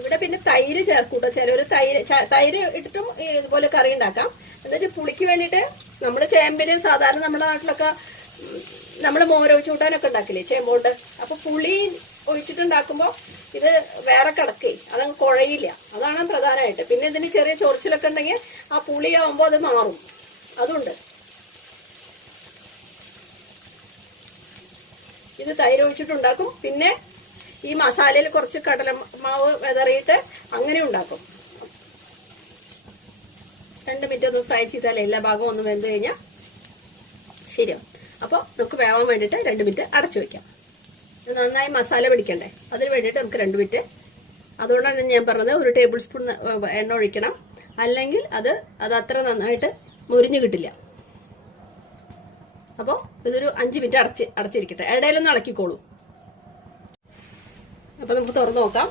ഇവിടെ പിന്നെ തൈര് ചേർക്കൂട്ടോ ചിലവര്. തൈര് ഇട്ടിട്ടും ഇതുപോലെ കറി ഉണ്ടാക്കാം. എന്നിട്ട് പുളിക്ക് വേണ്ടിയിട്ട് നമ്മള് ചേമ്പിന് സാധാരണ നമ്മുടെ നാട്ടിലൊക്കെ നമ്മള് മോരൊഴിച്ച് കൂട്ടാനൊക്കെ ഉണ്ടാക്കില്ലേ ചേമ്പോണ്ട്. അപ്പൊ പുളി ഒഴിച്ചിട്ടുണ്ടാക്കുമ്പോ ഇത് വേറെ കിടക്കേ, അതങ്ങ് കുഴയില്ല. അതാണ് പ്രധാനമായിട്ട്. പിന്നെ ഇതിന് ചെറിയ ചൊറിച്ചിലൊക്കെ ഉണ്ടെങ്കിൽ ആ പുളിയാവുമ്പോ അത് മാറും. അതുണ്ട്. ഇത് തൈര് ഒഴിച്ചിട്ടുണ്ടാക്കും. പിന്നെ ഈ മസാലയിൽ കുറച്ച് കടലമാവ് വിതറിയിട്ട് അങ്ങനെ ഉണ്ടാക്കും. 2 മിനിറ്റ് ഒന്ന് ഫ്രൈ ചെയ്താലേ എല്ലാ ഭാഗവും ഒന്ന് വെന്ത് കഴിഞ്ഞാൽ ശരിയാവും. അപ്പോൾ നമുക്ക് വേവാൻ വേണ്ടിയിട്ട് 2 മിനിറ്റ് അടച്ചു വെക്കാം. നന്നായി മസാല പിടിക്കണ്ടേ, അതിന് വേണ്ടിയിട്ട് നമുക്ക് 2 മിനിറ്റ്. അതുകൊണ്ടാണ് ഞാൻ പറഞ്ഞത് 1 ടേബിൾ സ്പൂൺ എണ്ണ ഒഴിക്കണം. അല്ലെങ്കിൽ അത് അത്ര നന്നായിട്ട് മുരിഞ്ഞു കിട്ടില്ല. അപ്പോൾ ഇതൊരു 5 മിനിറ്റ് അടച്ചിരിക്കട്ടെ. ഇടയിലൊന്ന് ഇളക്കിക്കോളൂ. അപ്പൊ നമുക്ക് തുറന്നു നോക്കാം.